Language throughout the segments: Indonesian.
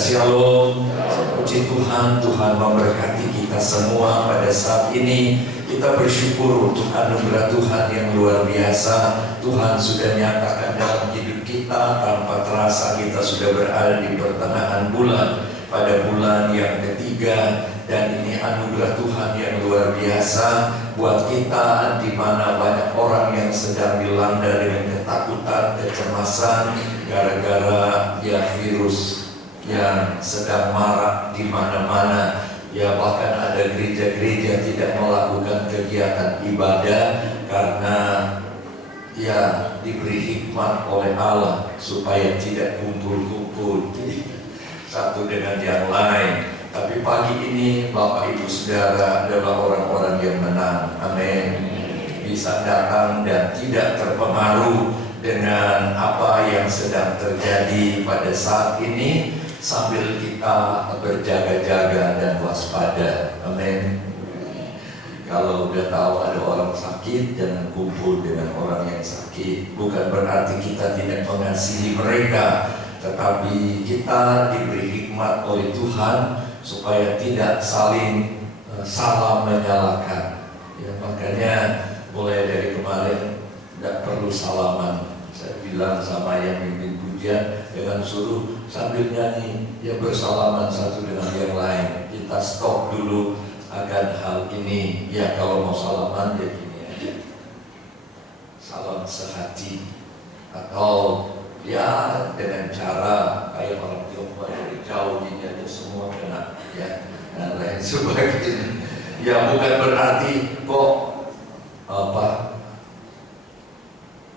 Shalom, puji Tuhan, Tuhan memberkati kita semua pada saat ini. Kita bersyukur untuk anugerah Tuhan yang luar biasa. Tuhan sudah nyatakan dalam hidup kita, tanpa terasa kita sudah berada di pertengahan bulan, pada bulan yang ketiga. Dan ini anugerah Tuhan yang luar biasa buat kita, di mana banyak orang yang sedang dilanda dengan ketakutan, kecemasan gara-gara virus yang sedang marak di mana-mana. Ya, bahkan ada gereja-gereja tidak melakukan kegiatan ibadah karena ya diberi hikmat oleh Allah supaya tidak kumpul-kumpul satu dengan yang lain. Tapi pagi ini Bapak Ibu Saudara adalah orang-orang yang menang. Amin. Bisa datang dan tidak terpengaruh dengan apa yang sedang terjadi pada saat ini, sambil kita berjaga-jaga dan waspada. Amin. Kalau udah tahu ada orang sakit, jangan kumpul dengan orang yang sakit. Bukan berarti kita tidak mengasihi mereka, tetapi kita diberi hikmat oleh Tuhan supaya tidak saling salah menyalahkan. Ya, makanya mulai dari kemarin tidak perlu salaman. Saya bilang sama yang mimpin pujian, jangan suruh sambil nyanyi ya bersalaman satu dengan yang lain. Kita stop dulu akan hal ini. Ya, kalau mau salaman ya gini aja, salam sehati, atau ya dengan cara kayak orang Tionghoa dari jauh gini aja semua kena ya, dan lain sebagainya. Ya, bukan berarti kok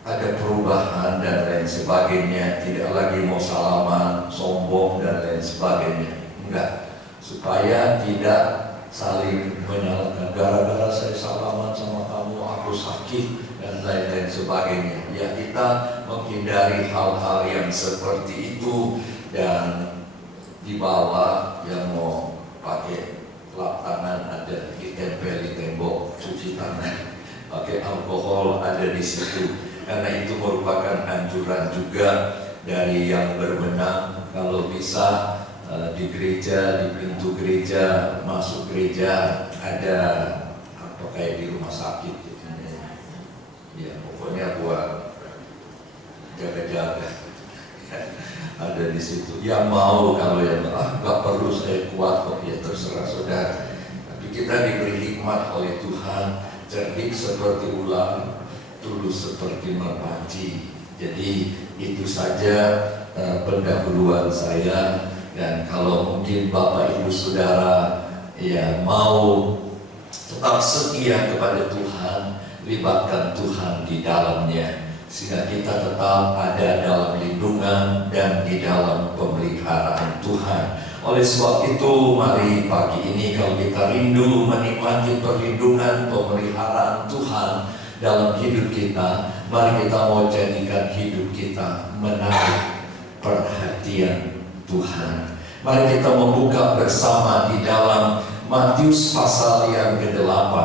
ada perubahan dan lain sebagainya, tidak lagi mau salaman, sombong dan lain sebagainya. Enggak, supaya tidak saling menyalahkan. Gara-gara saya salaman sama kamu, aku sakit dan lain-lain sebagainya. Ya, kita menghindari hal-hal yang seperti itu. Dan di bawah yang mau pakai lap tangan ada ditempel di tembok, cuci tangan, pakai alkohol ada di situ. Karena itu merupakan anjuran juga dari yang berwenang. Kalau bisa di gereja, di pintu gereja, masuk gereja ada apa kayak di rumah sakit gitu. Ya, pokoknya buat jaga-jaga ada di situ. Yang mau, kalau yang nggak perlu saya kuat kok, ya terserah saudara. Tapi kita diberi hikmat oleh Tuhan, cerdik seperti ular, tulus seperti merpati. Jadi itu saja pendahuluan saya. Dan kalau mungkin Bapak Ibu Saudara ya mau tetap setia kepada Tuhan, libatkan Tuhan di dalamnya, sehingga kita tetap ada dalam lindungan dan di dalam pemeliharaan Tuhan. Oleh sebab itu, mari pagi ini kalau kita rindu menikmati perlindungan, pemeliharaan Tuhan dalam hidup kita, mari kita mau jadikan hidup kita menarik perhatian Tuhan. Mari kita membuka bersama di dalam Matius pasal yang ke-8,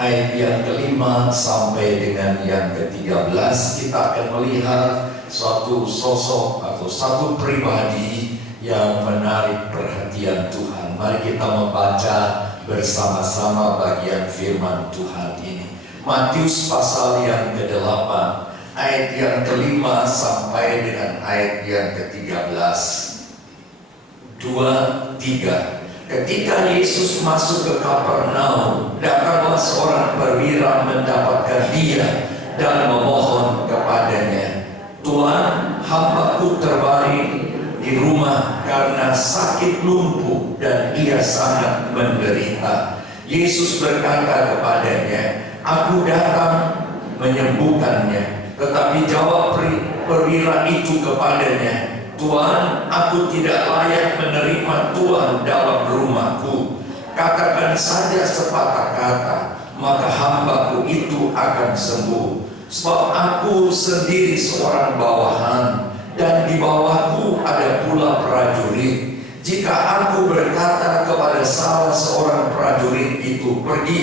ayat yang ke-5 sampai dengan yang ke-13. Kita akan melihat suatu sosok atau satu pribadi yang menarik perhatian Tuhan. Mari kita membaca bersama-sama bagian firman Tuhan ini. Matius pasal yang ke-8, ayat yang ke-5 sampai dengan ayat yang ke-13. 2, 3. Ketika Yesus masuk ke Kapernaum, datanglah seorang perwira mendapatkan dia dan memohon kepadanya, "Tuhan, hambaku terbaring di rumah karena sakit lumpuh dan ia sangat menderita." Yesus berkata kepadanya, "Aku datang menyembuhkannya." Tetapi jawab perwira itu kepadanya, "Tuhan, aku tidak layak menerima Tuhan dalam rumahku. Katakan saja sepatah kata, maka hambaku itu akan sembuh. Sebab aku sendiri seorang bawahan, dan di bawahku ada pula prajurit. Jika aku berkata kepada salah seorang prajurit itu pergi,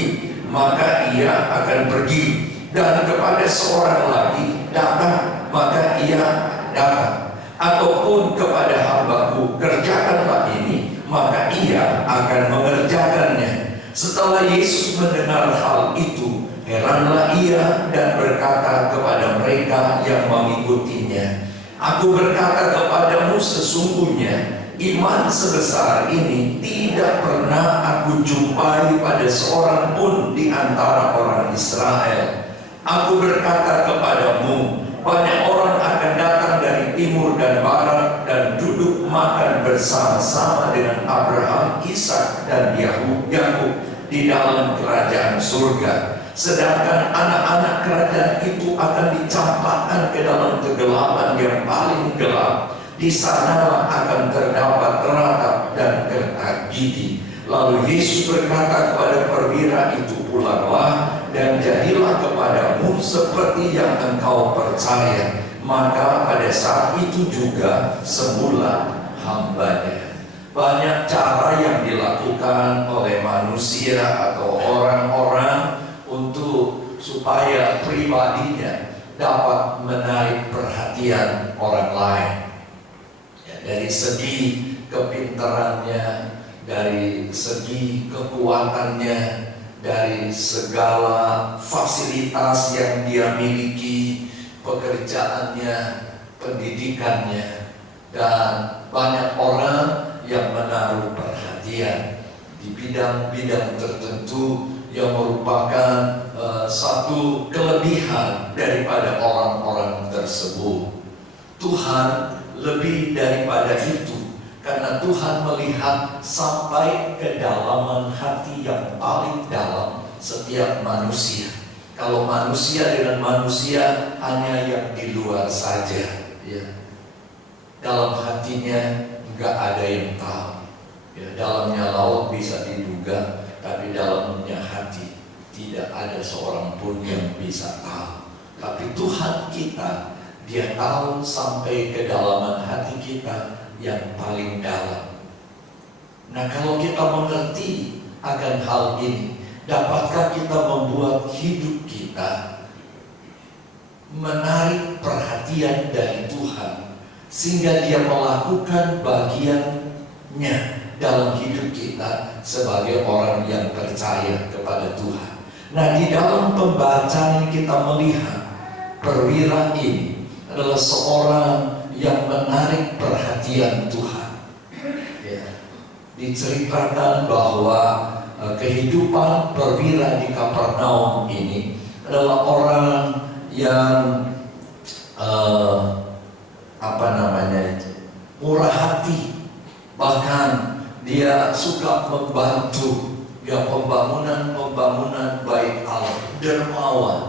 maka ia akan pergi, dan kepada seorang lagi datang, maka ia datang. ataupun kepada hambaku, kerjakanlah ini, maka ia akan mengerjakannya. Setelah Yesus mendengar hal itu, heranlah ia dan berkata kepada mereka yang mengikutinya, aku berkata kepadamu, sesungguhnya iman sebesar ini tidak pernah aku jumpai pada seorang pun di antara orang Israel. Aku berkata kepadamu, banyak orang akan datang dari timur dan barat dan duduk makan bersama-sama dengan Abraham, Ishak dan Yakub di dalam kerajaan surga. Sedangkan anak-anak kerajaan itu akan dicampakkan ke dalam kegelapan yang paling gelap. Di sanalah akan terdapat ratap dan gertak gigi. Lalu Yesus berkata kepada perwira itu, pulanglah dan jadilah kepadamu seperti yang engkau percaya. Maka pada saat itu juga semula hambanya. Banyak cara yang dilakukan oleh manusia atau orang-orang untuk supaya pribadinya dapat menarik perhatian orang lain. Dari segi kepintarannya, dari segi kekuatannya, dari segala fasilitas yang dia miliki, pekerjaannya, pendidikannya, dan banyak orang yang menaruh perhatian di bidang-bidang tertentu yang merupakan satu kelebihan daripada orang-orang tersebut. Tuhan lebih daripada itu, karena Tuhan melihat sampai kedalaman hati yang paling dalam setiap manusia. Kalau manusia dengan manusia hanya yang di luar saja, ya. Dalam hatinya nggak ada yang tahu. Ya, dalamnya laut bisa diduga, tapi dalamnya hati tidak ada seorang pun yang bisa tahu. Tapi Tuhan kita, Dia tahu sampai kedalaman hati kita yang paling dalam. Nah, kalau kita mengerti akan hal ini, dapatkah kita membuat hidup kita menarik perhatian dari Tuhan, sehingga Dia melakukan bagiannya dalam hidup kita sebagai orang yang percaya kepada Tuhan. Nah, di dalam pembacaan kita melihat perwira ini adalah seorang yang menarik perhatian Tuhan. Ya. Diceritakan bahwa kehidupan perwira di Kapernaum ini adalah orang yang murah hati, bahkan dia suka membantu pembangunan baik Allah, dermawan.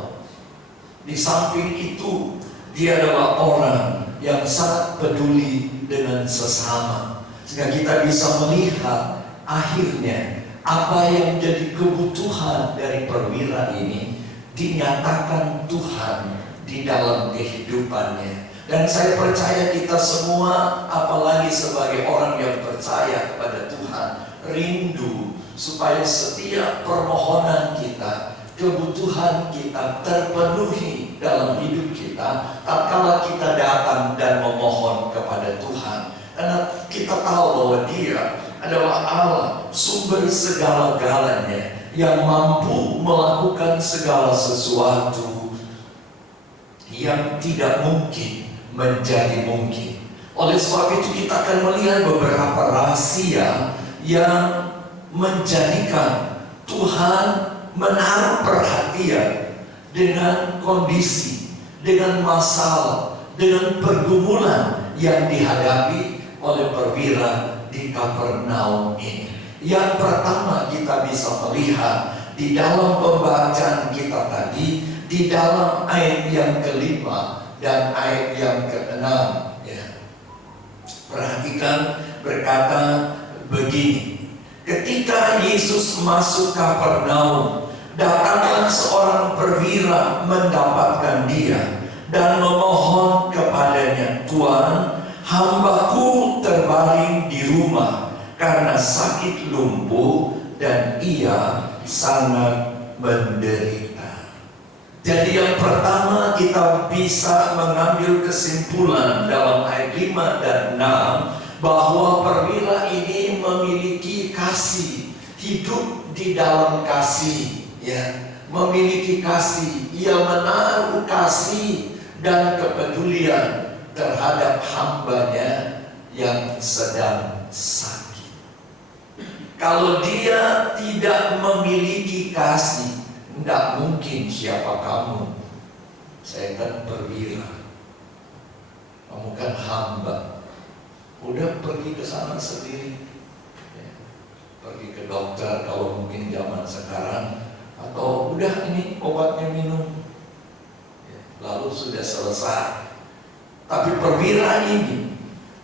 Di samping itu, dia adalah orang yang sangat peduli dengan sesama, sehingga kita bisa melihat akhirnya apa yang menjadi kebutuhan dari perwira ini dinyatakan Tuhan di dalam kehidupannya. Dan saya percaya kita semua, apalagi sebagai orang yang percaya kepada Tuhan, rindu supaya setiap permohonan kita, kebutuhan kita terpenuhi dalam hidup kita tatkala kita datang dan memohon kepada Tuhan. Karena kita tahu bahwa Dia adalah Allah, sumber segala-galanya, yang mampu melakukan segala sesuatu yang tidak mungkin menjadi mungkin. Oleh sebab itu kita akan melihat beberapa rahasia yang menjadikan Tuhan menaruh perhatian dengan kondisi, dengan masalah, dengan pergumulan yang dihadapi oleh perwira di Kapernaum ini. Yang pertama kita bisa melihat di dalam pembacaan kita tadi, di dalam ayat yang kelima dan ayat yang keenam, ya. Perhatikan, berkata begini: ketika Yesus masuk Kapernaum, datanglah seorang perwira mendapatkan Dia dan memohon kepadanya, Tuan, hambaku terbaring di rumah karena sakit lumpuh dan ia sangat menderita. Jadi yang pertama kita bisa mengambil kesimpulan dalam ayat 5 dan 6 bahwa perwira ini memiliki kasih, hidup di dalam kasih, ya, memiliki kasih. Ia menaruh kasih dan kepedulian terhadap hambanya yang sedang sakit. Kalau dia tidak memiliki kasih, tidak mungkin siapa kamu. Saya kan perwira, kamu kan hamba. Udah pergi ke sana sendiri, ya, pergi ke dokter kalau mungkin zaman sekarang, atau udah ini obatnya minum, ya, lalu sudah selesai. Tapi perwira ini,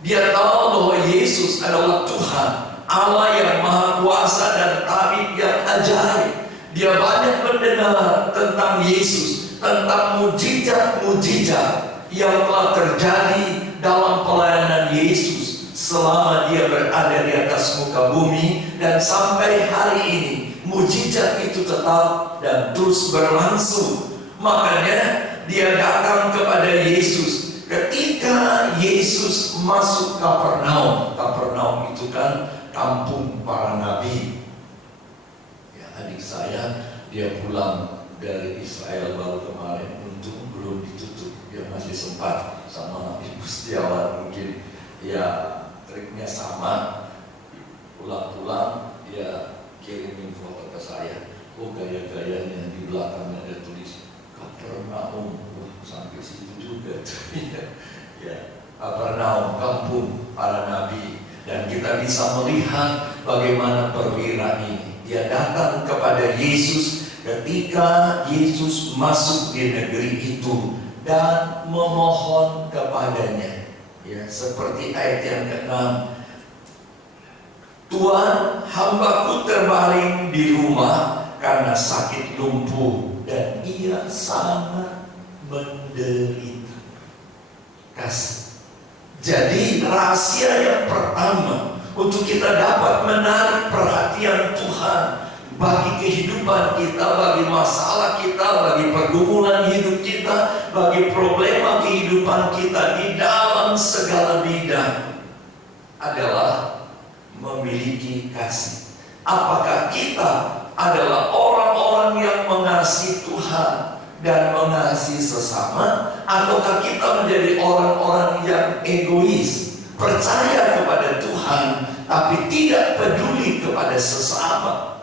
dia tahu bahwa Yesus adalah Tuhan, Allah yang Maha Kuasa dan tabib yang ajaib. Dia banyak mendengar tentang Yesus, tentang mujizat-mujizat yang telah terjadi dalam pelayanan Yesus selama dia berada di atas muka bumi, dan sampai hari ini mujizat itu tetap dan terus berlangsung. Makanya dia datang kepada Yesus ketika Yesus masuk Kapernaum. Kapernaum itu kan kampung para nabi. Adik saya, dia pulang dari Israel baru kemarin, untung belum ditutup. Dia masih sempat sama Ibu Setiawan, mungkin ya triknya sama. Pulang-pulang dia kirimin foto ke saya. Oh, gaya-gayanya di belakangnya ada tulis Kapernaum. Sampai situ juga ya, Kapernaum, kampung para nabi. Dan kita bisa melihat bagaimana perwira ini, dia datang kepada Yesus ketika Yesus masuk di negeri itu dan memohon kepadanya. Ya, seperti ayat yang ke-6. Tuhan, hambaku terbaring di rumah karena sakit lumpuh dan ia sangat menderita. Kasih. Jadi rahasia yang pertama untuk kita dapat menarik perhatian Tuhan bagi kehidupan kita, bagi masalah kita, bagi pergumulan hidup kita, bagi problema kehidupan kita di dalam segala bidang adalah memiliki kasih. Apakah kita adalah orang-orang yang mengasihi Tuhan dan mengasihi sesama, ataukah kita menjadi orang-orang yang egois, percaya kepada Tuhan tapi tidak peduli kepada sesama?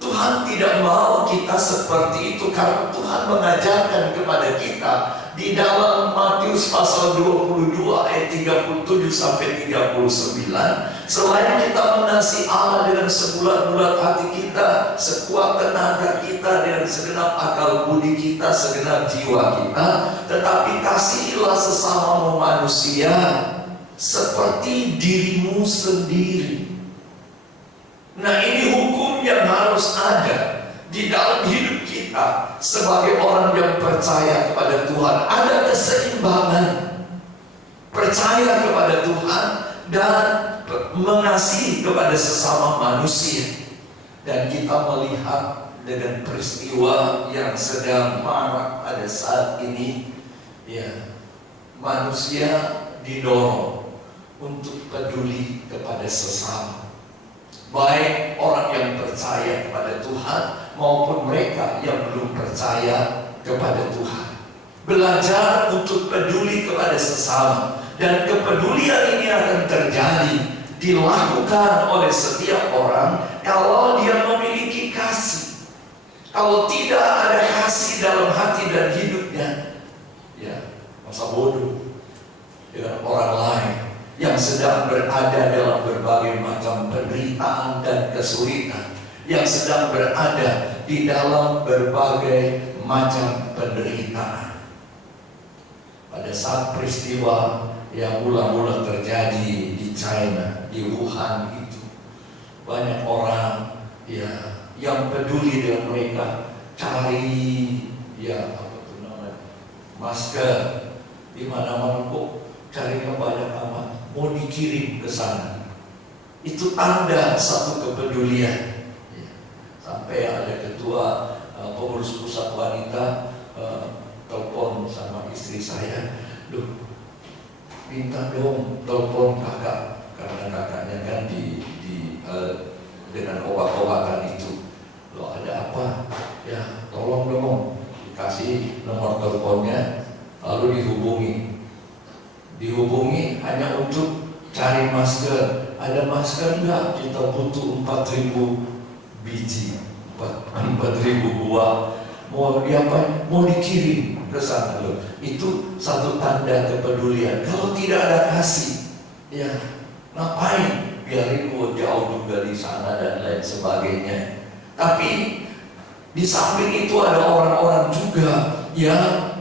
Tuhan tidak mau kita seperti itu, karena Tuhan mengajarkan kepada kita di dalam Matius pasal 22 ayat 37 sampai 39, selain kita mengasihi Allah dengan sebulat-bulat hati kita, sekuat tenaga kita, dengan segenap akal budi kita, segenap jiwa kita, tetapi kasihilah sesamamu manusia seperti dirimu sendiri. Nah, ini hukum yang harus ada di dalam hidup kita sebagai orang yang percaya kepada Tuhan. Ada keseimbangan percaya kepada Tuhan dan mengasihi kepada sesama manusia. Dan kita melihat dengan peristiwa yang sedang marak pada saat ini, ya, manusia didorong untuk peduli kepada sesama, baik orang yang percaya kepada Tuhan maupun mereka yang belum percaya kepada Tuhan. Belajar untuk peduli kepada sesama, dan kepedulian ini akan terjadi, dilakukan oleh setiap orang kalau dia memiliki kasih. Kalau tidak ada kasih dalam hati dan hidupnya, ya, masa bodoh dengan orang lain yang sedang berada dalam berbagai macam penderitaan dan kesulitan, yang sedang berada di dalam berbagai macam penderitaan. Pada saat peristiwa yang mula-mula terjadi di China, di Wuhan itu, banyak orang, ya, yang peduli dengan mereka, cari, ya, apa itu namanya, masker di mana-mana. Kok carinya banyak amat, mau dikirim ke sana. Itu tanda satu kepedulian. Sampai ada ketua pengurus pusat wanita telepon sama istri saya, minta dong telepon kakak, karena kakaknya kan dengan obat-obatan itu. Loh, ada apa? Ya tolong dong dikasih nomor teleponnya, lalu dihubungi hanya untuk cari masker. Ada masker enggak? Kita butuh 4.000 biji, 4.000 buah. Mau diapain? Mau dikirim ke sana loh. Itu satu tanda kepedulian. Kalau tidak ada kasih, ya ngapain? Biarin gua jauh juga di sana dan lain sebagainya. Tapi di samping itu ada orang-orang juga yang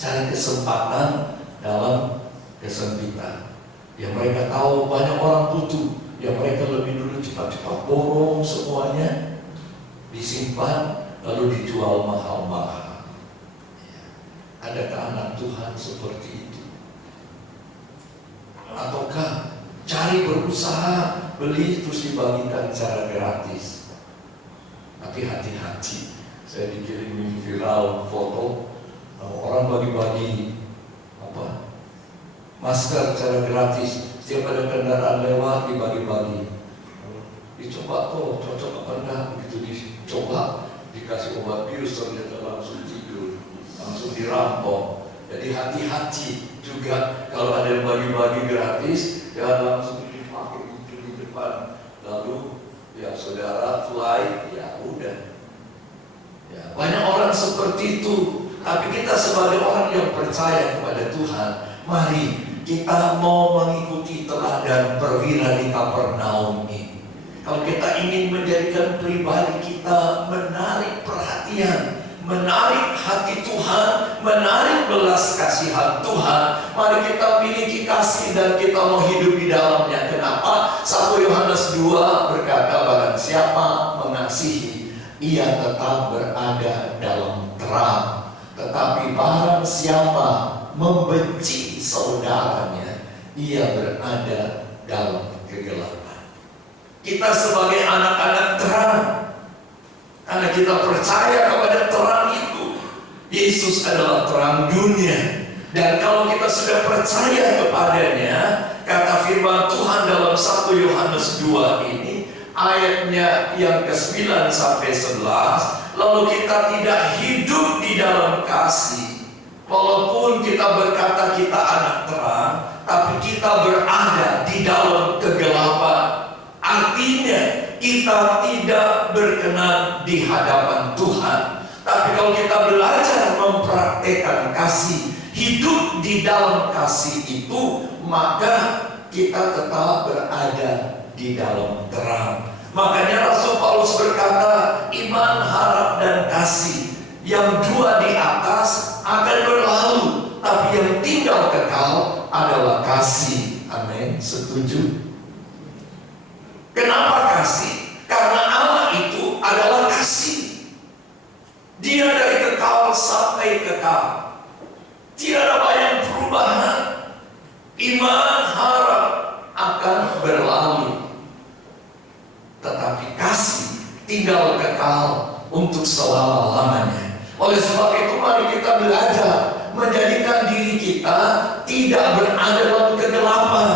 cari kesempatan dalam kesempitan. Ya mereka tahu banyak orang butuh, ya mereka lebih dulu cepat-cepat borong semuanya, disimpan lalu dijual mahal-mahal. Adakah anak Tuhan seperti itu? Ataukah cari berusaha beli terus dibagikan secara gratis? Tapi hati-hati, saya dikirimin viral foto orang bagi-bagi masker secara gratis. Setiap ada kendaraan lewat dibagi-bagi. Dicoba tuh, cocok apa enggak? Begitu dicoba, dikasih obat bius, ternyata langsung tidur, langsung dirampok. Jadi hati-hati juga kalau ada yang bagi-bagi gratis, jangan langsung dipakai di depan. Lalu ya saudara fly, ya udah. Ya, banyak orang seperti itu. Tapi kita sebagai orang yang percaya kepada Tuhan, mari kita mau mengikuti teladan perwira di Kapernaum ini. Kalau kita ingin menjadikan pribadi kita menarik perhatian, menarik hati Tuhan, menarik belas kasihan Tuhan, mari kita miliki kasih dan kita mau hidup di dalamnya. Kenapa? 1 Yohanes 2 berkata, barang siapa mengasihi, ia tetap berada dalam terang. Tetapi barang siapa membenci saudaranya, ia berada dalam kegelapan. Kita sebagai anak-anak terang, karena kita percaya kepada terang itu. Yesus adalah terang dunia. Dan kalau kita sudah percaya kepadanya, kata firman Tuhan dalam 1 Yohanes 2 ini, ayatnya yang ke-9 sampai 11, lalu kita tidak hidup di dalam kasih. Walaupun kita berkata kita anak terang, tapi kita berada di dalam kegelapan. Artinya kita tidak berkenan di hadapan Tuhan. Tapi kalau kita belajar mempraktekkan kasih, hidup di dalam kasih itu, maka kita tetap berada di dalam terang. Makanya Rasul Paulus berkata, iman, harap, dan kasih, yang dua di atas akan berlalu, tapi yang tinggal kekal adalah kasih. Amin. Setuju? Kenapa kasih? Karena Allah itu adalah kasih. Dia dari kekal sampai kekal. Tidak ada banyak perubahan. Iman, harap akan berlalu, tetapi kasih tinggal kekal untuk selama-lamanya. Oleh sebab itu mari kita belajar menjadikan diri kita tidak berada dalam kegelapan.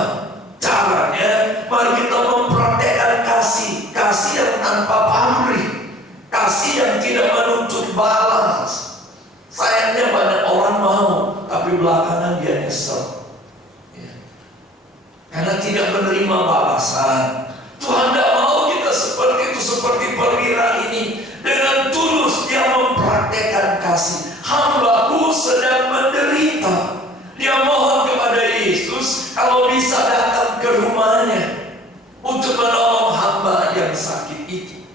Caranya, mari kita mempraktekkan kasih. Kasih yang tanpa pamrih, kasih yang tidak menuntut balas. Sayangnya banyak orang mau, tapi belakangan dia nyesel ya, karena tidak menerima balasan. Tuhan tidak mau kita seperti itu, seperti perwira ini. Dengan tulus dia mempraktekkan kasih. Hambaku sedang menderita. Dia mohon kepada Yesus kalau bisa datang ke rumahnya untuk menolong hamba yang sakit itu.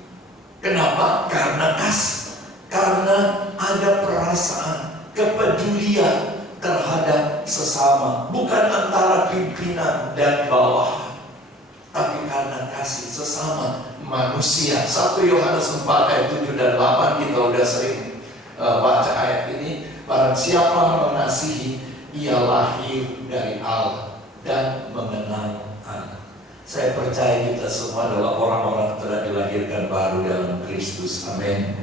Kenapa? Karena kasih. Karena ada perasaan kepedulian terhadap sesama. Bukan antara pimpinan dan bawahan, tapi karena kasih sesama manusia. 1 Yohanes 4 ayat 7 dan 8 kita udah sering baca ayat ini. Barang siapa mengasihi, ia lahir dari Allah dan mengenal anak. Saya percaya kita semua adalah orang-orang telah dilahirkan baru dalam Kristus. Amin.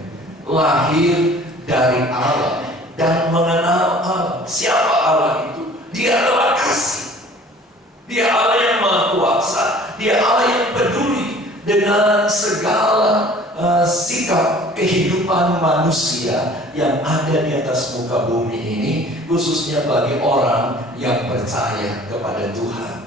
Lahir dari Allah dan mengenal Allah. Siapa Allah itu? Dia adalah kasih. Dia Allah yang Maha Kuasa. Dia Allah yang peduli dengan segala sikap kehidupan manusia yang ada di atas muka bumi ini, khususnya bagi orang yang percaya kepada Tuhan.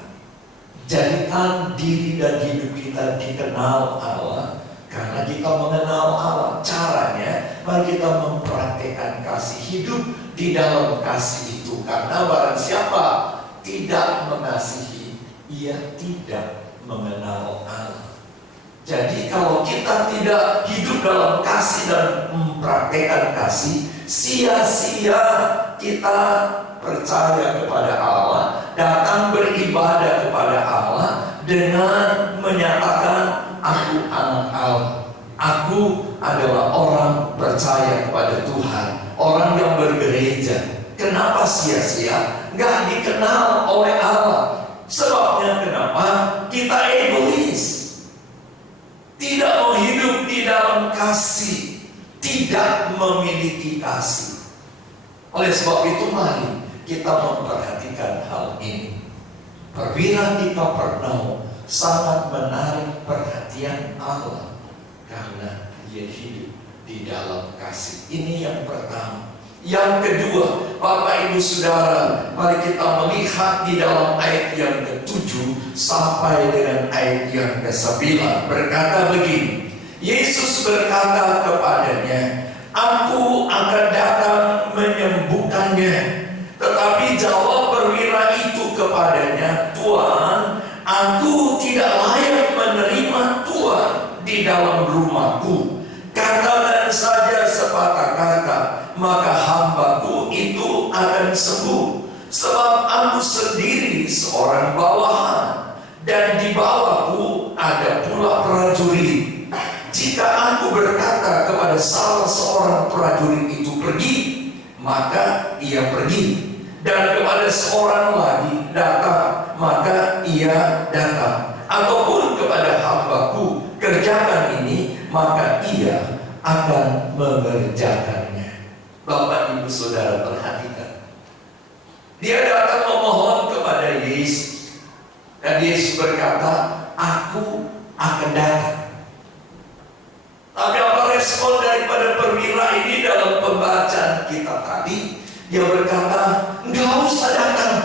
Jadikan diri dan hidup kita dikenal Allah. Karena kita mengenal Allah, caranya mari kita mempraktikkan kasih, hidup di dalam kasih itu. Karena barang siapa tidak mengasihi, ia tidak mengenal Allah. Jadi kalau kita tidak hidup dalam kasih dan mempraktikkan kasih, sia-sia kita percaya kepada Allah, datang beribadah kepada Allah dengan menyatakan aku anak Allah, aku adalah orang percaya kepada Tuhan, orang yang bergereja. Kenapa sia-sia? Gak dikenal oleh Allah. Sebabnya kenapa? Kita egois, tidak mau hidup di dalam kasih, tidak memiliki kasih. Oleh sebab itu mari kita memperhatikan hal ini. Perwira di Kapernaum sangat menarik perhatian Allah karena dia hidup di dalam kasih. Ini yang pertama. Yang kedua, Bapak Ibu Saudara, mari kita melihat di dalam ayat yang ke-7 sampai dengan ayat yang ke-9. Berkata begini, Yesus berkata kepadanya, aku akan datang menyembuhkannya. Tetapi jawab perwira itu kepadanya, Tuhan, aku tidak layak menerima Tuhan di dalam rumahku. Katakan saja sepatah kata, maka hambaku itu akan sembuh. Sebab aku sendiri seorang bawahan, dan di bawahku ada pula prajurit. Jika aku berkata kepada salah seorang prajurit itu pergi, maka ia pergi. Dan kepada seorang lagi datang, maka ia datang. Ataupun kepada hambaku, kerjakan ini, maka ia akan mengerjakannya. Bapak Ibu Saudara perhatikan, dia datang memohon kepada Yesus, dan Yesus berkata, aku akan datang. Tapi apa respon daripada perwira ini dalam pembacaan kita tadi? Dia berkata, enggak usah datang,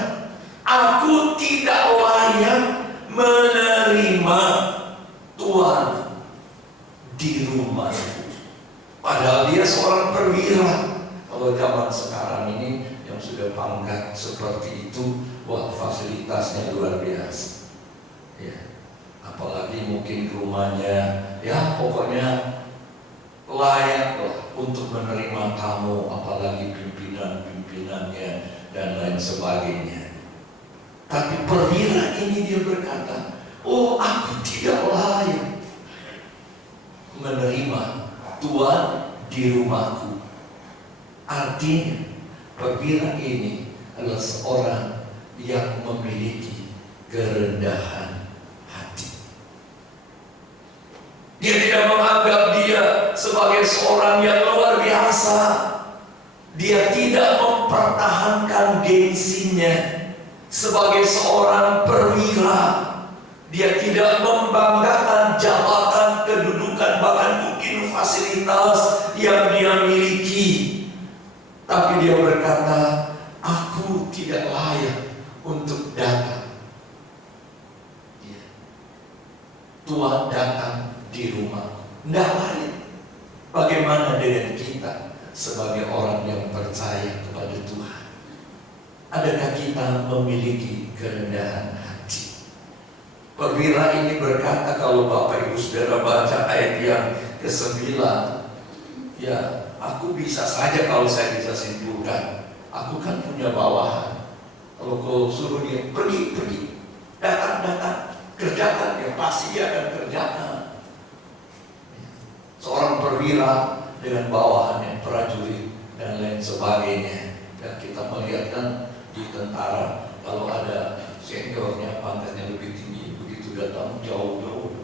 aku tidak layak menerima Tuhan di rumahku. Padahal dia seorang perwira. Kalau zaman sekarang ini yang sudah pangkat seperti itu, wah fasilitasnya luar biasa. Ya, apalagi mungkin rumahnya, ya pokoknya layak untuk menerima kamu, apalagi pimpinan-pimpinannya dan lain sebagainya. Tapi perwira ini dia berkata, oh aku tidak layak menerima Tuhan di rumahku. Artinya perwira ini adalah seorang yang memiliki kerendahan hati. Dia tidak menganggap dia sebagai seorang yang luar biasa. Dia tidak mempertahankan gengsinya sebagai seorang perwira. Dia tidak membanggakan jabatan, kedudukan, bahkan mungkin fasilitas yang dia miliki. Tapi dia berkata, aku tidak layak untuk datang. Tuhan datang di rumah. Tidak layak. Bagaimana dengan kita sebagai orang yang percaya kepada Tuhan? Adakah kita memiliki kerendahan hati? Perwira ini berkata, kalau Bapak Ibu Saudara baca ayat yang ke-9, ya aku bisa saja kalau saya bisa simpulkan, aku kan punya bawahan. Kalau kau suruh dia pergi, datang, kerjakan, ya pasti dia akan kerjakan. Seorang perwira dengan bawahannya, prajurit dan lain sebagainya. Dan kita melihat kan di tentara, kalau ada seniornya pangkatnya lebih tinggi, begitu datang jauh-jauh,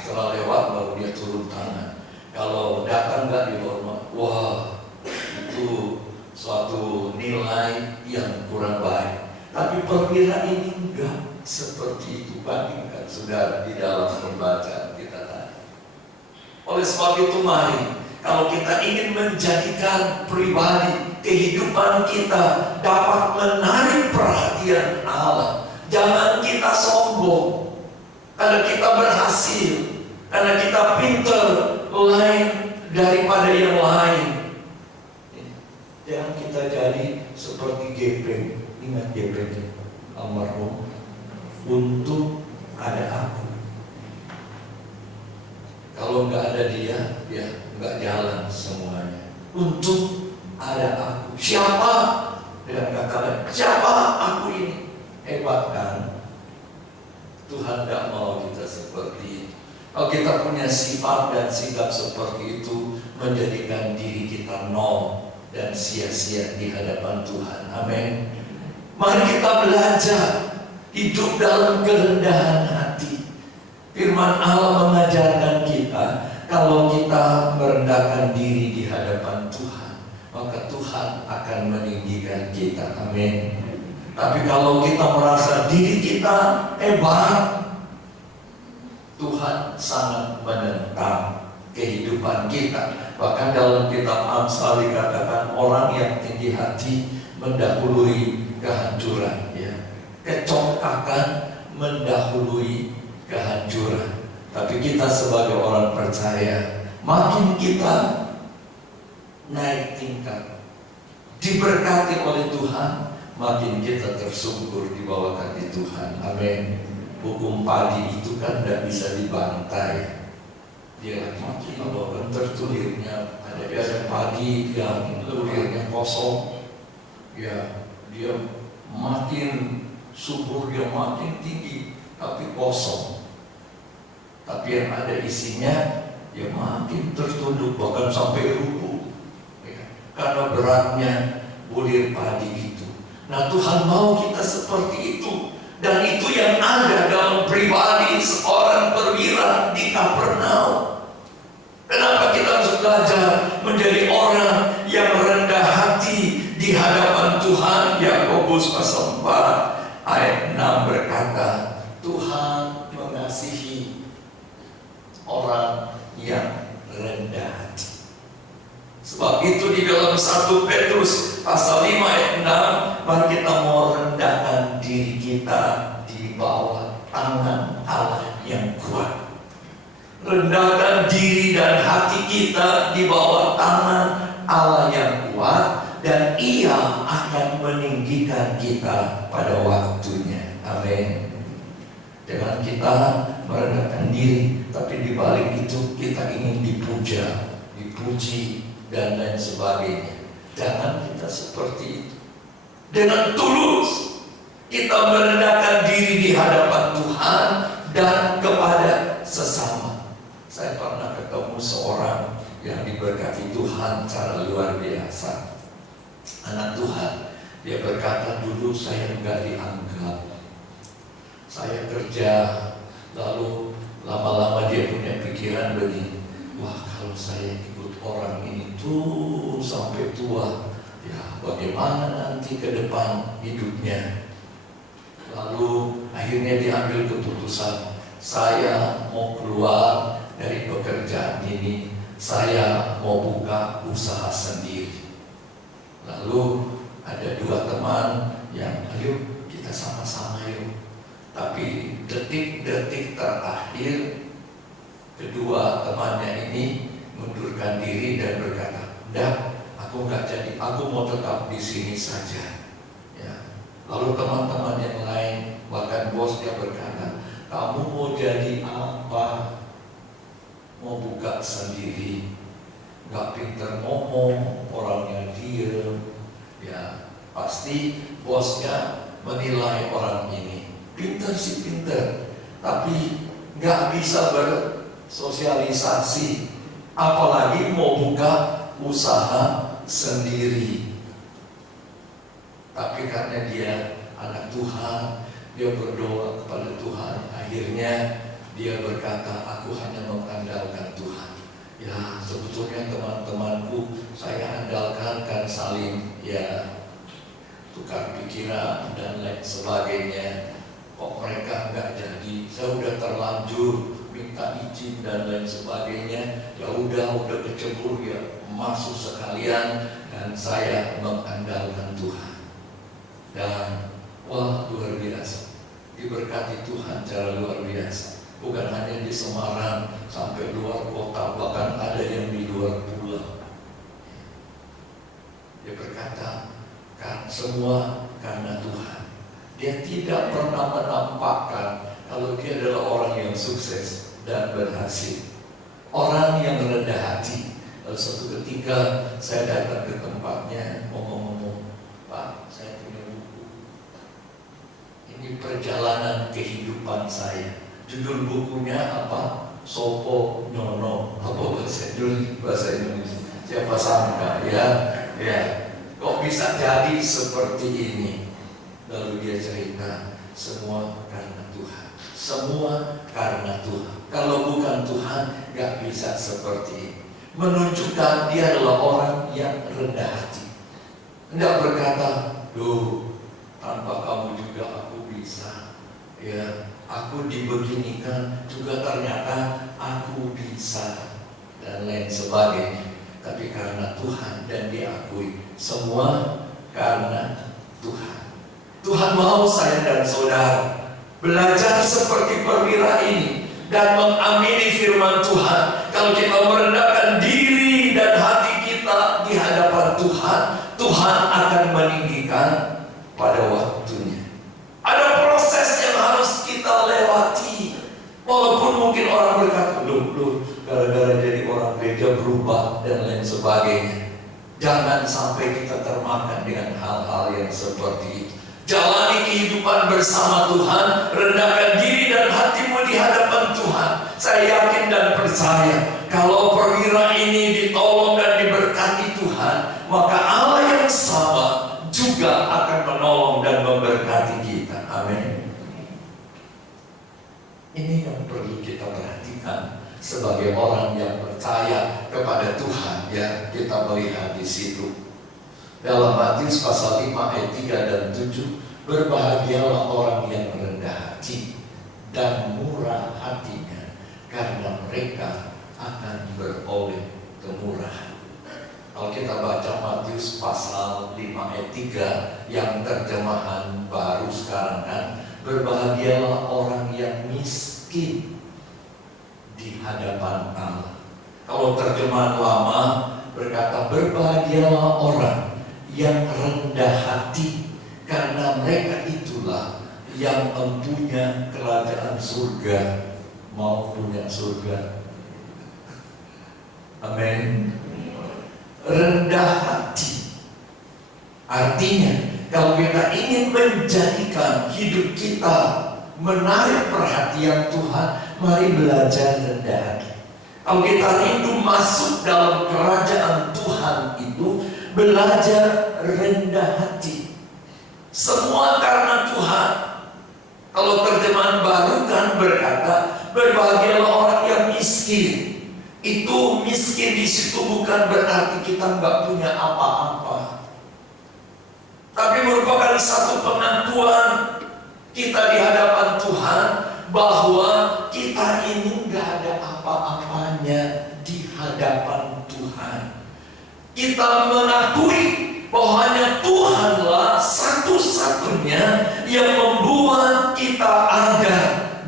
setelah lewat baru dia turun tangan. Kalau datang nggak dihormat, wah itu suatu nilai yang kurang baik. Tapi perwira ini enggak seperti itu. Bandingkan saudara di dalam pembacaan kita tadi. Oleh sebab itu mari, kalau kita ingin menjadikan pribadi kehidupan kita dapat menarik perhatian Allah, jangan kita sombong karena kita berhasil, karena kita pintar lain daripada yang lain. Jangan kita jadi seperti Gepeng. Ingat Gepeng almarhum, untuk ada aku. Kalau nggak ada dia, ya nggak jalan semuanya. Untuk ada aku. Siapa? Dengan kata lain, siapa aku ini? Hebat kan? Tuhan nggak mau kita seperti itu. Kalau kita punya sifat dan sikap seperti itu, menjadikan diri kita nol dan sia-sia di hadapan Tuhan. Amin. Mari kita belajar hidup dalam kerendahan hati. Firman Allah mengajarkan kita, kalau kita merendahkan diri di hadapan Tuhan, maka Tuhan akan meninggikan kita. Amin. Tapi kalau kita merasa diri kita hebat, Tuhan sangat menentang kehidupan kita. Bahkan dalam kitab Amsal dikatakan, orang yang tinggi hati mendahului kehancuran, ya. Kecongkakan mendahului kehancuran. Tapi kita sebagai orang percaya, makin kita naik tingkat, diberkati oleh Tuhan, makin kita tersungkur di bawah kaki Tuhan. Amin. Hukum padi itu kan tidak bisa dibantai. Dia makin kalau tertulirnya ada padi yang tulirnya kosong, ya dia makin subur, dia makin tinggi, tapi kosong. Tapi yang ada isinya, ya makin tertunduk, bahkan sampai rubuh, ya, karena beratnya bulir padi itu. Nah, Tuhan mau kita seperti itu. Dan itu yang ada dalam pribadi seorang perwira di Kapernaum. Kenapa kita harus belajar menjadi orang yang rendah hati di hadapan Tuhan? Yakobus pasal 4 ayat 6 berkata, Tuhan mengasihi orang yang rendah hati. Sebab itu di dalam 1 Petrus pasal 5 ayat 6, mari kita mau rendahkan diri kita di bawah tangan Allah yang kuat. Rendahkan diri dan hati kita di bawah tangan Allah yang kuat, dan Ia akan meninggikan kita pada waktunya. Amin. Jangan kita merendahkan diri, tapi di balik itu kita ingin dipuja, dipuji, dan lain sebagainya. Jangan kita seperti itu. Dengan tulus kita merendahkan diri di hadapan Tuhan dan kepada sesama. Saya pernah ketemu seorang yang diberkati Tuhan cara luar biasa. Anak Tuhan, dia berkata, dulu saya enggak dianggap. Saya kerja, lalu lama-lama dia punya pikiran begini, wah kalau saya ikut orang ini tuh sampai tua, ya bagaimana nanti ke depan hidupnya. Lalu akhirnya diambil keputusan, saya mau keluar dari pekerjaan ini, saya mau buka usaha sendiri. Lalu ada 2 teman yang, ayo kita sama-sama yuk. Tapi detik-detik terakhir, kedua temannya ini mundurkan diri dan berkata, "Nggak, aku nggak jadi, aku mau tetap di sini saja." Ya. Lalu teman-teman yang lain, bahkan bosnya berkata, "Kamu mau jadi apa? Mau buka sendiri, nggak pintar ngomong, orangnya diem." Ya, pasti bosnya menilai orang ini pintar sih pintar, tapi nggak bisa bersosialisasi, apalagi mau buka usaha sendiri. Tapi karena dia anak Tuhan, dia berdoa kepada Tuhan, akhirnya dia berkata, aku hanya mengandalkan Tuhan. Ya, sebetulnya teman-temanku saya andalkan kan saling ya tukar pikiran dan lain sebagainya. Kok mereka nggak jadi? Saya udah terlanjur minta izin dan lain sebagainya. Ya udah kecebur ya masuk sekalian, dan saya mengandalkan Tuhan. Dan wah, luar biasa, diberkati Tuhan cara luar biasa. Bukan hanya di Semarang, sampai luar kota, bahkan ada yang di luar pulau. Dia berkata, kan semua karena Tuhan. Dia tidak pernah menampakkan kalau dia adalah orang yang sukses dan berhasil, orang yang rendah hati. Lalu suatu ketika saya datang ke tempatnya, ngomong-ngomong, Pak, saya punya buku. Ini perjalanan kehidupan saya. Judul bukunya apa? Sopo Nyono. Apa bahasa Indonesia? Siapa sangka ya? Kok bisa jadi seperti ini? Lalu dia cerita, semua karena Tuhan. Semua karena Tuhan. Kalau bukan Tuhan, gak bisa seperti ini. Menunjukkan dia adalah orang yang rendah hati. Tidak berkata, duh, tanpa kamu juga aku bisa. Ya, aku dibeginikan juga ternyata aku bisa, dan lain sebagainya. Tapi karena Tuhan, dan diakui semua karena Tuhan. Tuhan mau saya dan saudara belajar seperti perwira ini dan mengamini firman Tuhan. Kalau kita merendahkan diri dan hati kita di hadapan Tuhan, Tuhan akan meninggikan pada waktunya. Ada proses yang harus kita lewati. Walaupun mungkin orang berkata, loh, gara-gara jadi orang gereja berubah dan lain sebagainya. Jangan sampai kita termakan dengan hal-hal yang seperti itu. Jalani kehidupan bersama Tuhan, rendahkan diri dan hatimu di hadapan Tuhan. Saya yakin dan percaya, kalau perwira ini ditolong dan diberkati Tuhan, maka Allah yang sama juga akan menolong dan memberkati kita. Amin. Ini yang perlu kita perhatikan sebagai orang yang percaya kepada Tuhan. Ya, kita melihat di situ. Dalam Matius pasal 5 ayat 3 dan 7, berbahagialah orang yang rendah hati dan murah hatinya, karena mereka akan beroleh kemurahan. Kalau kita baca Matius pasal 5 ayat 3 yang terjemahan baru sekarang kan, berbahagialah orang yang miskin di hadapan Allah. Kalau terjemahan lama berkata, berbahagialah orang yang rendah hati, karena mereka itulah yang mempunyai kerajaan surga. Mau punya surga? Amin. Rendah hati artinya, kalau kita ingin menjadikan hidup kita menarik perhatian Tuhan, mari belajar rendah hati. Kalau kita rindu masuk dalam kerajaan Tuhan itu, belajar rendah hati. Semua karena Tuhan. Kalau terjemahan baru kan berkata, berbahagialah orang yang miskin. Itu miskin di situ bukan berarti kita nggak punya apa-apa, tapi merupakan satu pengakuan kita di hadapan Tuhan bahwa kita ini nggak ada apa-apanya di hadapan Tuhan. Kita mengakui bahwa hanya Tuhanlah satu-satunya yang membuat kita ada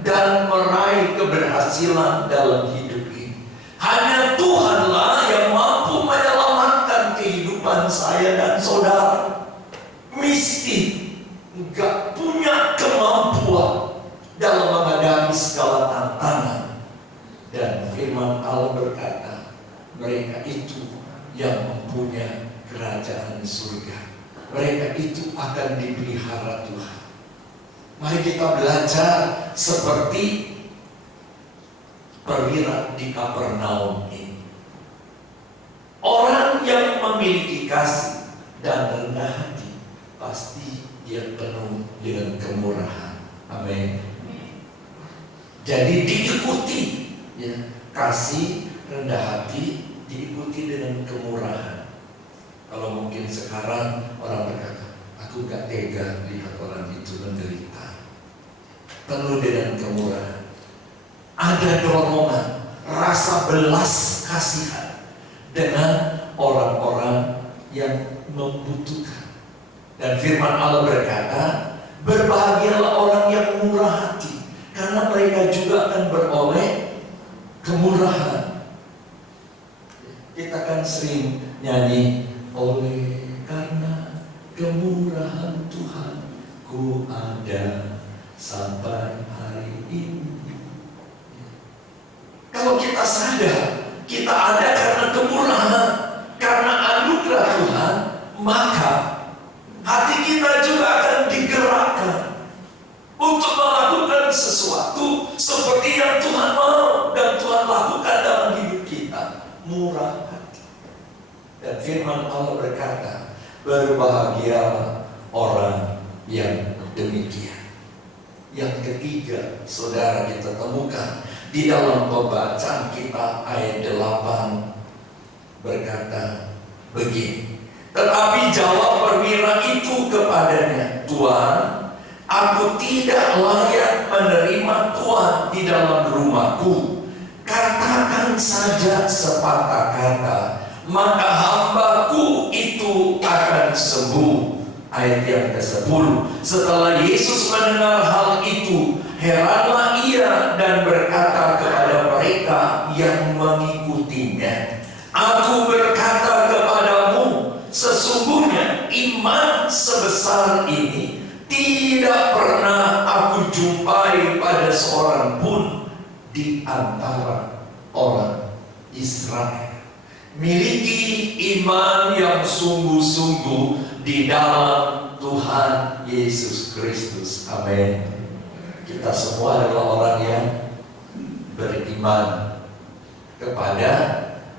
dan meraih keberhasilan dalam hidup ini. Hanya Tuhanlah yang mampu menyelamatkan kehidupan saya dan saudara. Miskin, gak punya kemampuan dalam menghadapi segala tantangan. Dan firman Allah berkata, mereka itu yang mempunyai kerajaan surga. Mereka itu akan dipelihara Tuhan. Mari kita belajar seperti perwira di Kapernaum ini. Orang yang memiliki kasih dan rendah hati, pasti dia penuh dengan kemurahan. Amin. Jadi diikuti ya, kasih, rendah hati diikuti dengan kemurahan. Kalau mungkin sekarang orang berkata, aku gak tega lihat orang itu menderita. Penuh dengan kemurahan. Ada dorongan, rasa belas kasihan dengan orang-orang yang membutuhkan. Dan firman Allah berkata, berbahagialah orang yang murah hati, karena mereka juga akan beroleh kemurahan. Kita kan sering nyanyi, oleh karena kemurahan Tuhan ku ada sampai hari ini. Kalau kita sadar kita ada karena kemurahan, karena anugerah Tuhan, maka hati kita juga akan digerakkan untuk melakukan sesuatu seperti yang Tuhan mau dan Tuhan lakukan dalam hidup kita. Murah hati. Dan firman Allah berkata, berbahagialah orang yang demikian. Yang ketiga, saudara, kita temukan di dalam pembacaan kita ayat 8 berkata begini. Tetapi jawab perwira itu kepadanya, Tuan, aku tidak layak menerima Tuan di dalam rumahku. Katakan saja sepatah kata, maka hambaku itu akan sembuh. Ayat yang ke-10. Setelah Yesus mendengar hal itu, heranlah ia dan berkata kepada mereka yang mengikutinya, aku berkata kepadamu, sesungguhnya iman sebesar ini tidak pernah aku jumpai pada seorang pun di antara orang Israel. Miliki iman yang sungguh-sungguh di dalam Tuhan Yesus Kristus. Amin. Kita semua adalah orang yang beriman kepada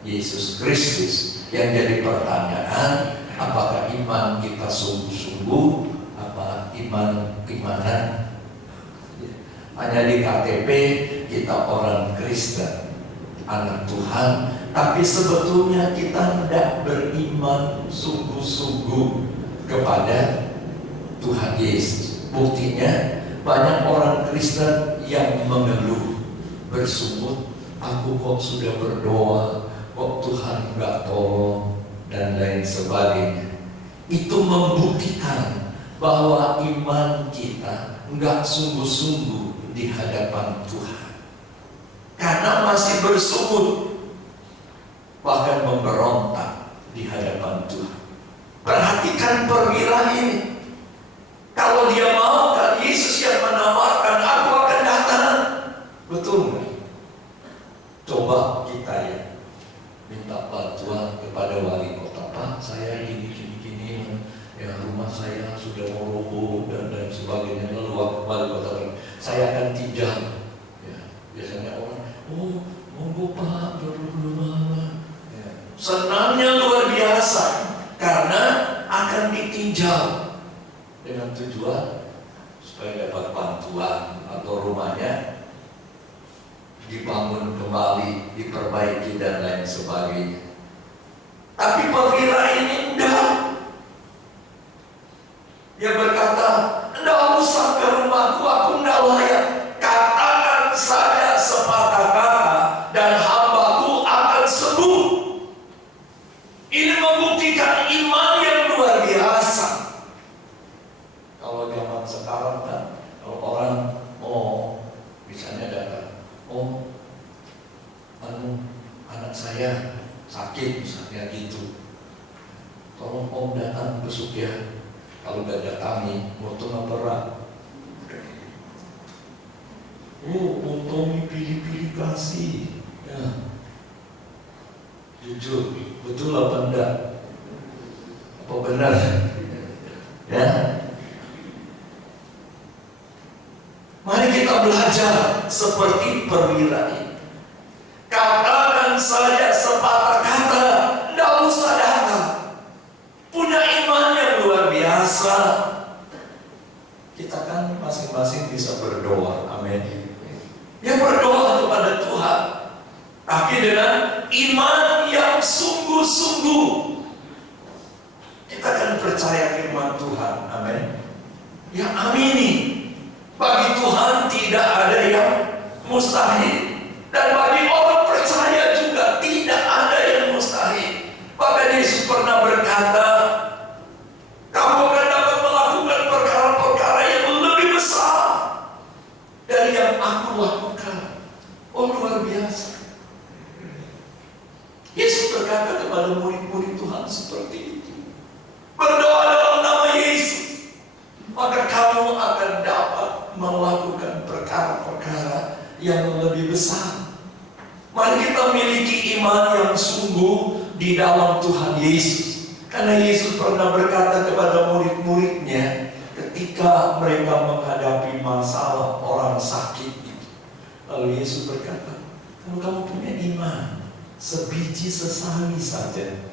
Yesus Kristus. Yang jadi pertanyaan, apakah iman kita sungguh-sungguh, apa iman-imanan? Hanya di KTP kita orang Kristen, anak Tuhan, tapi sebetulnya kita tidak beriman sungguh-sungguh kepada Tuhan Yesus. Buktinya banyak orang Kristen yang mengeluh, bersungut, aku kok sudah berdoa, kok Tuhan nggak tolong, dan lain sebagainya. Itu membuktikan bahwa iman kita nggak sungguh-sungguh di hadapan Tuhan, karena masih bersungut, bahkan memberontak di hadapan Tuhan. Perhatikan perwira ini. Kalau dia mau, kan Yesus yang menawarkan, aku akan datang. Betul nggak? Coba kita ya minta bantuan kepada wali kota, Pak, saya gini, ya rumah saya sudah mau roboh dan sebagainya. Lalu wali kota, saya akan tinjau. Ya, biasanya orang, oh monggo Pak, ya. Senangnya luar biasa karena akan ditinjau dengan tujuan supaya dapat bantuan atau rumahnya dibangun kembali, diperbaiki dan lain sebagainya. Tapi perwira ini enggak. Dia berkata, enggak usah ke rumahku, aku enggak layak. Katakan saja sepatah kata dan hambaku akan sembuh. Ini membuktikan iman yang luar biasa. Kalau zaman sekarang kan, kalau orang misalnya datang, anak saya sakit misalnya gitu, tolong Om datang besok ya. Kalau gak datangi, waktu gak berat. Untung pilih-pilih kasih. Ya. Jujur, betul apa enggak? Apa benar? Ya. Mari kita belajar seperti perwira ini. Katakan saja sepatah kata, tidak usah datang. Punya iman yang luar biasa. Kita kan masing-masing bisa berdoa, amin. Ya berdoa kepada Tuhan. tapi dengan iman yang sungguh-sungguh. Kita akan percaya firman Tuhan. Amin. Ya, amini. Bagi Tuhan tidak ada yang mustahil. Dan bagi orang percaya juga tidak ada yang mustahil. Bahkan Yesus pernah berkata, kamu akan dapat melakukan perkara-perkara yang lebih besar dari yang aku lakukan. Oh, luar biasa. Yesus berkata kepada murid-murid Tuhan seperti itu. Berdoa dalam nama Yesus, maka kamu akan dapat melakukan perkara-perkara yang lebih besar. Mari kita miliki iman yang sungguh di dalam Tuhan Yesus. Karena Yesus pernah berkata kepada murid-muridnya ketika mereka menghadapi masalah orang sakit itu. Lalu Yesus berkata, kalau kamu punya iman sebiji sesami saja,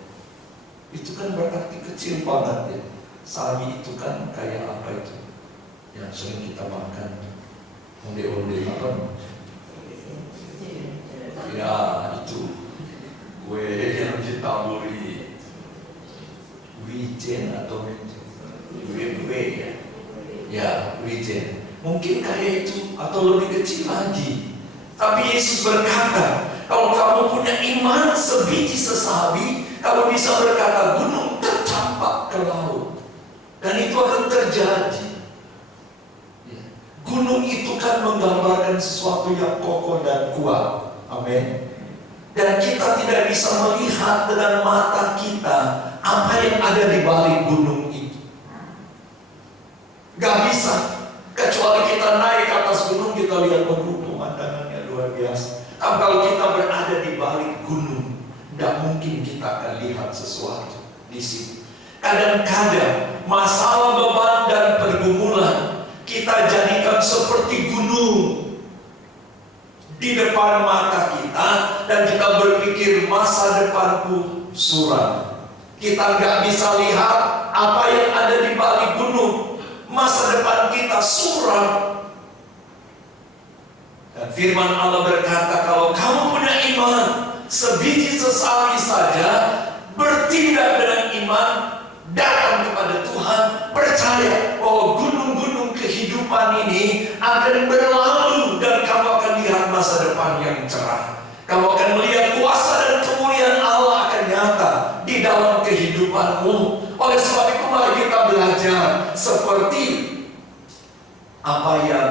itu kan berarti kecil banget ya. Sami itu kan kayak apa itu yang sering kita makan, onde-onde apa? Ya itu kue yang ditaburi wijen atau kue ya, ya wijen. Mungkin kayak itu atau lebih kecil lagi. Tapi Yesus berkata, kalau kamu punya iman sebiji sesabi, kamu bisa berkata gunung tercampak ke laut, dan itu akan terjadi. Gunung itu kan menggambarkan sesuatu yang kokoh dan kuat. Amin. Dan kita tidak bisa melihat dengan mata kita apa yang ada di balik gunung itu. Gak bisa. Kecuali kita naik ke atas gunung, kita lihat pemandangannya luar biasa. Tapi kalau kita berada di balik gunung, tidak mungkin kita akan lihat sesuatu di situ. Kadang-kadang masalah, beban, dan pergumulan kita jadikan seperti gunung di depan mata kita, dan kita berpikir masa depanku suram. Kita nggak bisa lihat apa yang ada di balik gunung. Masa depan kita suram. Dan firman Allah berkata, kalau kamu punya iman sebiji sesami saja, bertindak dengan iman, datang kepada Tuhan, percaya bahwa gunung-gunung kehidupan ini akan berlalu, dan kamu akan lihat masa depan yang cerah. Kamu akan melihat kuasa dan kemuliaan Allah akan nyata di dalam kehidupanmu. Oleh sebab itu mari kita belajar seperti apa yang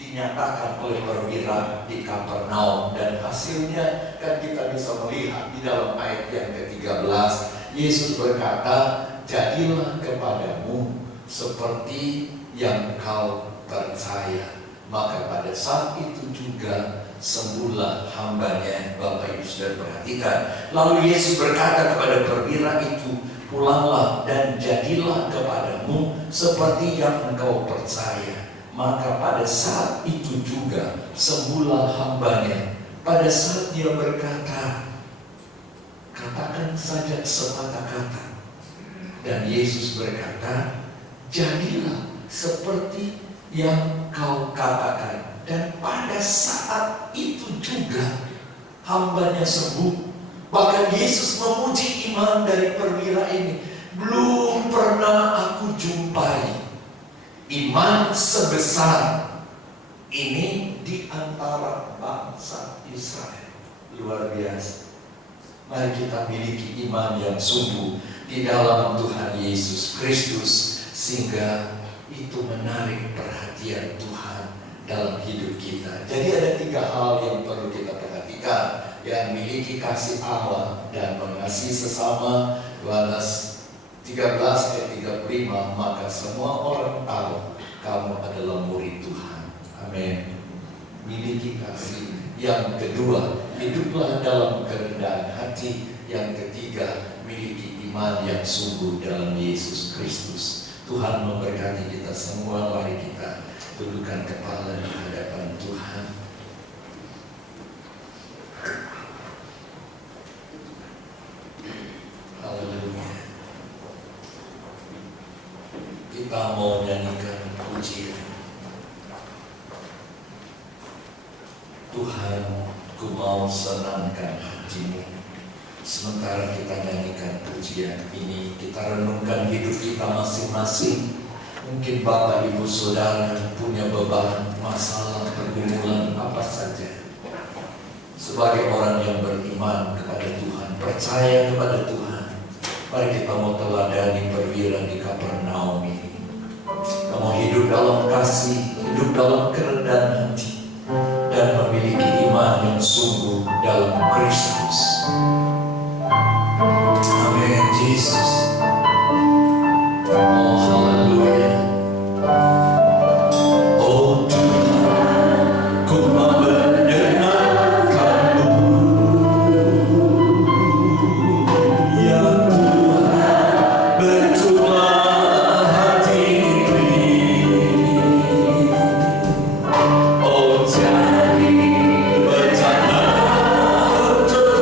dinyatakan oleh perwira di Kapernaum, dan hasilnya kan kita bisa melihat di dalam ayat yang ke-13. Yesus berkata, jadilah kepadamu seperti yang kau percaya. Maka pada saat itu juga sembuhlah hambanya. Bapak Ibu sudah perhatikan. Lalu Yesus berkata kepada perwira itu, pulanglah dan jadilah kepadamu seperti yang engkau percaya. Maka pada saat itu juga sembuhlah hambanya. Pada saat dia berkata, katakan saja sepatah kata, dan Yesus berkata, jadilah seperti yang kau katakan. Dan pada saat itu juga hambanya sembuh. Bahkan Yesus memuji iman dari perwira ini. Belum pernah aku jumpai iman sebesar ini di antara bangsa Israel. Luar biasa. Mari kita miliki iman yang sungguh di dalam Tuhan Yesus Kristus, sehingga itu menarik perhatian Tuhan dalam hidup kita. Jadi ada 3 hal yang perlu kita perhatikan. Yang memiliki kasih Allah dan mengasihi sesama. Yohanes 13 ayat 35, maka semua orang tahu kamu adalah murid Tuhan. Amin. Miliki kasih. Yang kedua, hiduplah dalam kerendahan hati. Yang ketiga, miliki iman yang sungguh dalam Yesus Kristus. Tuhan memberkati kita semua. Mari kita tundukkan kepala di hadapan Tuhan. Haleluya. Kita mau nyanyikan pujian. Tuhan, ku ku mau senangkan hatimu. Sementara kita nyanyikan pujian ini, kita renungkan hidup kita masing-masing. Mungkin Bapak, Ibu, Saudara punya beban, masalah, pergumulan apa saja. Sebagai orang yang beriman kepada Tuhan, percaya kepada Tuhan, mari kita mau teladani perwira di Kapernaum ini. Kamu hidup dalam kasih, hidup dalam kerendahan hati, dan memiliki iman yang sungguh dalam Kristus. Amin, Yesus. Oh, haleluya. Oh Tuhan, ku mau mendengarkan-Mu. Ya Tuhan, betullah hati ini. Oh, jadi bertanda untuk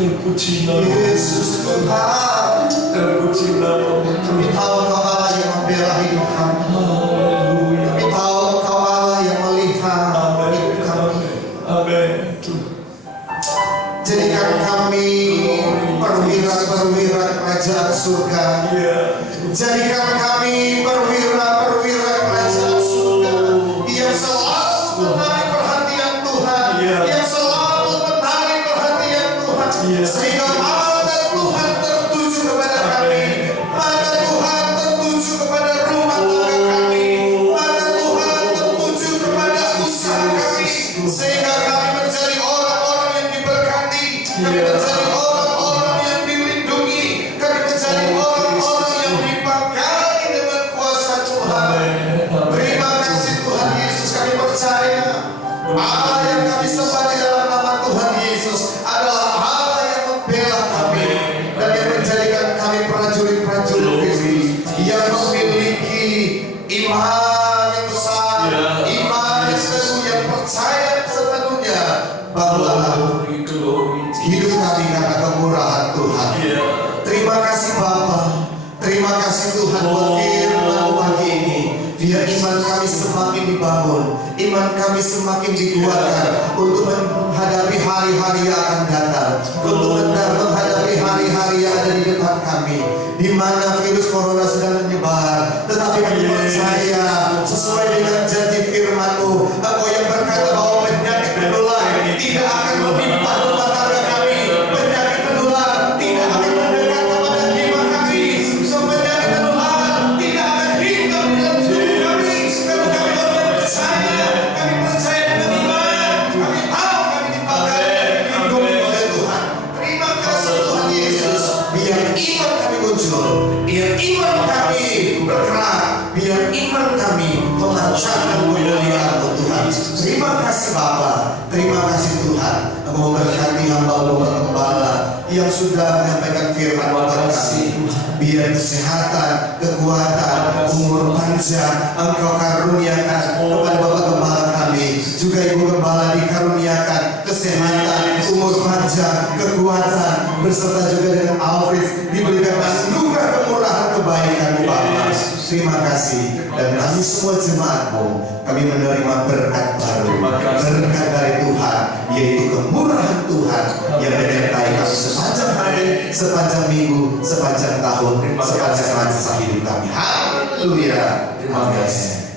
Terpuji nama Yesus Tuhan. Terpuji nama Kami tahu Engkau Allah yang membela hidup kami. Haleluya. Kami tahu Engkau Allah yang melihat hidup kami. Amin. Jadikan kami perwira-perwira kerajaan surga. Jadikan kami perwira-perwira kerajaan surga yang selalu menarik perhatian Tuhan, yang selalu menarik perhatian Tuhan, sehingga mata Tuhan tertuju kepada kami, mata Tuhan tertuju kepada rumah tangga kami, mata Tuhan tertuju kepada usaha kami, sehingga kami menjadi orang-orang yang diberkati, kami menjadi orang-orang yang dilindungi, kami menjadi orang-orang yang dipakai dengan kuasa Tuhan. Terima kasih Tuhan Yesus, kami percaya Allah yang kami sembah di dalam nama Tuhan Yesus adalah Allah yang membela kami dan yang menjadikan kami prajurit-prajurit Kristi yang memiliki iman yang besar, iman yang teguh, yang percaya sepenuhnya bahwa hidup kami karena kemurahan Tuhan. Terima kasih Bapa, terima kasih Tuhan buat firman pagi ini. Biar iman kami semakin dibangun, iman kami semakin dikuatkan untuk menghadapi hari-hari yang akan datang, untuk menghadapi hari-hari yang ada di depan kami, di mana virus corona sedang menyebar. Tetapi kami percaya sesuai dengan janji firman-Mu, Engkau yang berkata bahwa penyakit menular tidak akan menimpa rumah tangga kami, penyakit menular tidak akan mendekat kepada jiwa kami, penyakit menular tidak akan hidup di dalam tubuh kami. Karena kami orang percaya, kami percaya dengan iman, kami tahu kami dipakai oleh Tuhan. Terima kasih Tuhan Yesus. Biar iman kami muncul, biar iman kami bergerak, biar iman kami memancarkan kemuliaan-Mu Tuhan. Terima kasih Bapa, terima kasih Tuhan. Engkau memberkati hamba-Mu Gembala yang sudah menyampaikan firman kepada kami. Biar kesehatan, kekuatan, umur panjang Engkau karuniakan kepada Bapak Gembala kami. Juga Ibu Gembala dikaruniakan kesehatan, umur panjang, kekuatan, beserta juga dengan Alfred diberikan anugerah kemurahan kebaikan-Mu Bapa. Terima kasih. Dan kami semua jemaat-Mu, kami menerima berkat baru, berkat dari Tuhan, yaitu kemurahan Tuhan yang menyertai kami sepanjang hari, sepanjang minggu, sepanjang tahun, sepanjang masa hidup kami. Haleluya. Terima kasih.